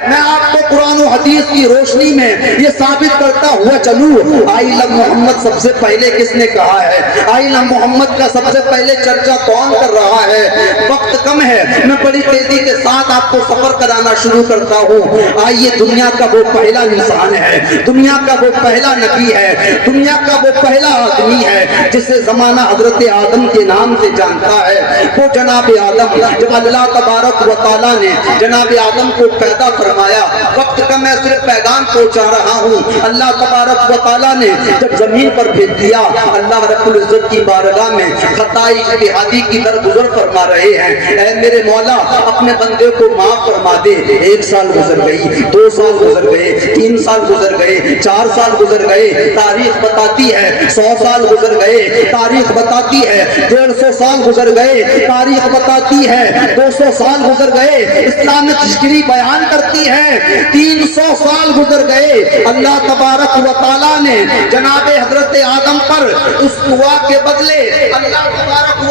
میں آپ کو قرآن و حدیث کی روشنی میں یہ ثابت کرتا ہوا چلوں آئی لو محمد سب سے پہلے کس نے کہا ہے؟ آئی لو محمد کا سب سے پہلے چرچا کون کر رہا ہے؟ وقت کم ہے، میں بڑی تیزی کے ساتھ آپ کو سفر کرانا شروع کرتا ہوں۔ آئیے، دنیا کا وہ پہلا انسان ہے، دنیا کا وہ پہلا نبی ہے، دنیا کا وہ پہلا آدمی ہے جسے زمانہ حضرت آدم کے نام سے جانتا ہے، وہ جناب آدم۔ جب اللہ تبارک و تعالیٰ نے جناب آدم کو پیدا فرمایا، وقت کا میں صرف پیغام پہنچا رہا ہوں، اللہ تبارک و تعالیٰ نے جب زمین پر بھیج دیا، اللہ رب العزت کی بارگاہ میں خطائی اجتہادی کی درگزر فرما رہے ہیں، اے میرے مولا اپنے بندے کو معاف فرما دے۔ 1 سال گزر گئی، 2 سال گزر گئے، 3 سال گزر گئے، 4 سال گزر گئے، تاریخ بتاتی ہے 100 سال گزر گئے، تاریخ بتاتی ہے 150 سال گزر گئے، تاریخ بتاتی ہے 200 سال گزر گئے، اسلامک ہسٹری بیان کرتی ہے 300 سال گزر گئے۔ اللہ تبارک و تعالیٰ نے جناب حضرت آدم پر اس دعا کے بدلے اللہ تبارک و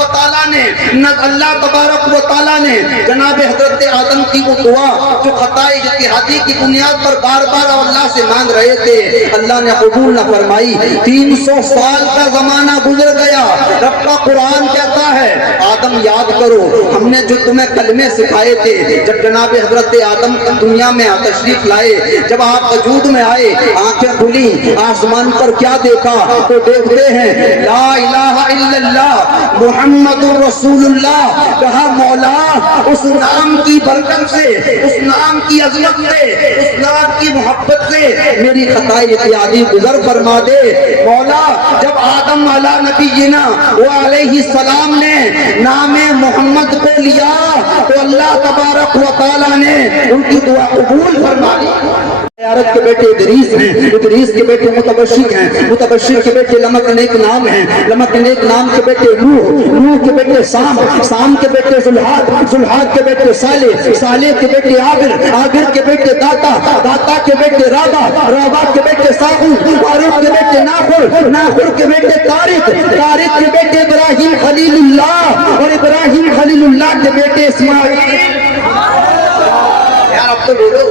تعالیٰ نے جناب حضرت آدم کی وہ دعا جو خطائی اجتہادی کی بنیاد پر بار بار اللہ سے مانگ رہے تھے، اللہ نے قبول نہ فرمائی۔ 300 سال کا زمانہ گزر گیا، رب کا قرآن کہتا ہے آدم یاد کرو ہم نے جو تمہیں کلمے سکھائے تھے۔ جب جناب حضرت آدم دنیا میں تشریف لائے، جب آپ وجود میں آئے، آنکھیں کھلی، آسمان پر کیا دیکھا تو دیکھتے ہیں لا الہ الا اللہ محمد رسول اللہ۔ کہا مولا اس نام کی برکت سے، اس نام کی عظمت سے، اس نام کی محبت سے میری خطائی اجتہادی گزر فرما دے۔ مولا جب آدم علیہ نبینا و علیہ السلام نے نام محمد کو لیا تو اللہ تبارک و تعالیٰ نے ان کی دعا قبول فرما لی۔ عیارت کے بیٹے ادریس ہیں، ادریس کے بیٹے متبشر ہیں، متبشر کے بیٹے لمک نیک نام ہیں، لمک نیک نام کے بیٹے نوح، نوح کے بیٹے سام، سام کے بیٹے زلحاد، زلحاد کے بیٹے صالح، صالح کے بیٹے عاگر، عاگر کے بیٹے داتا، داتا کے بیٹے رابع، رابع کے بیٹے ساغر، فاروق کے بیٹے ناخر، ناخر کے بیٹے طارق، طارق کے بیٹے ابراہیم خلیل اللہ، اور ابراہیم خلیل اللہ کے بیٹے اسماعیل۔ یار اب تو بولو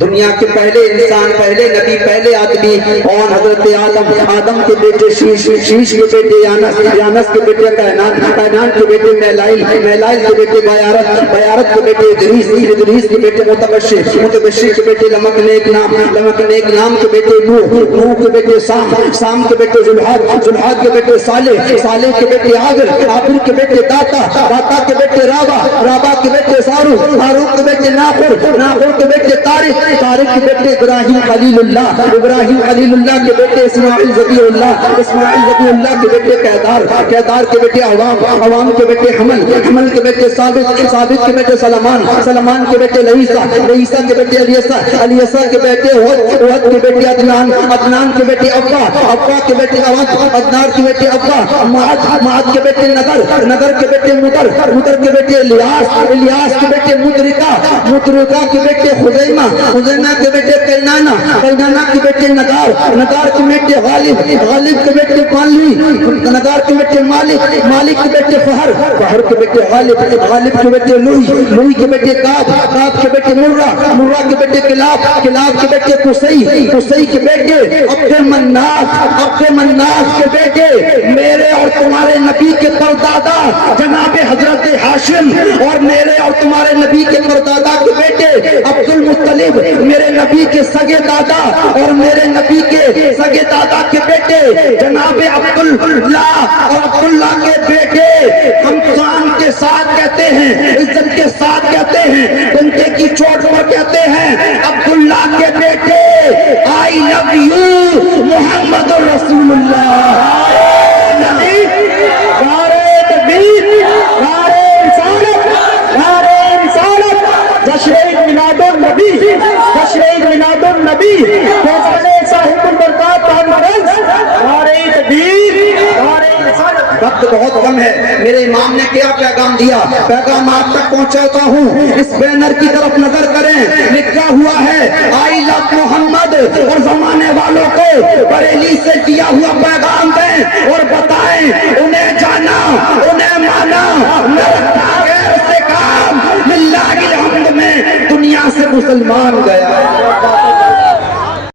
دنیا کے پہلے انسان، پہلے نبی، پہلے آدمی کون؟ حضرت آدم۔ آدم کے بیٹے شیش، شیش کے بیٹے یانس، یانس کے بیٹے قینان، قینان کے بیٹے میلائل، میلائل کے بیٹے بیارت، بیارت کے بیٹے ادریس، ادریس کے بیٹے متبشر، متبشر کے بیٹے لمک نیک نام، لمک نیک نام کے بیٹے نوح، نوح کے بیٹے سام، سام کے بیٹے زلحاد، زلحاد کے بیٹے صالح، صالح کے بیٹے عاگر، عاگر کے بیٹے داتا، داتا کے بیٹے رابع، رابع کے بیٹے فاروق، فاروق کے بیٹے ناخر، ناخر کے بیٹے طارق، طارق کے بیٹے ابراہیم خلیل اللہ، ابراہیم خلیل اللہ کے بیٹے اسماعیل ذبیح اللہ، اسماعیل ذبیح اللہ کے بیٹے قیدار، قیدار کے بیٹے عوام، عوام کے بیٹے حمل، حمل کے بیٹے ثابت، ثابت کے بیٹے سلمان، سلمان کے بیٹے لعیسیٰ، لعیسیٰ کے بیٹے الیسع، الیسع کے بیٹے عد، عد کے بیٹے عدنان، عدنان کے بیٹے ابا، ابا کے بیٹے عد، عدنان کے بیٹے ابا، معد، معد کے بیٹے نگر، نگر کے بیٹے مدر، مدر کے بیٹے الیاس، الیاس کے بیٹے مدرکہ، مدرکہ کے بیٹے خزیمہ، خزیمہ کے بیٹے کینانہ، کینانہ کے بیٹے نگار، نگار کے بیٹے غالب، غالب کے بیٹے پانلی، نگار کے بیٹے مالک، مالک کے بیٹے فہر، فہر کے بیٹے غالب، غالب کے بیٹے لوئی، لوئی کے بیٹے کعب، کعب کے بیٹے مرہ، مرہ کے بیٹے کلاب، کلاب کے بیٹے قصی، قصی کے بیٹے عبد مناف، عبد مناف کے بیٹے میرے اور تمہارے نبی کے پردادا جناب حضرت ہاشم، اور میرے اور تمہارے نبی کے پردادا کے بیٹے عبد المطلب، میرے نبی کے سگے دادا اور میرے نبی کے سگے دادا کے بیٹے جناب عبداللہ اور عبداللہ کے بیٹے ہم شان کے ساتھ کہتے ہیں، عزت کے ساتھ کہتے ہیں، بنتے کی چوٹ پر کہتے ہیں عبداللہ کے بیٹے آئی لو یو محمد رسول اللہ۔ جشن میلاد النبی، جشن میلاد النبی، صاحب البرکات وقت بہت کم ہے، میرے امام نے کیا پیغام دیا، پیغام آپ تک پہنچاتا ہوں۔ اس بینر کی طرف نظر کریں، لکھا ہوا ہے آئی لو محمد، اور زمانے والوں کو بریلی سے دیا ہوا پیغام دیں اور بتائیں انہیں جانا، انہیں مانا، نہ غیر سے کام مسلمان گیا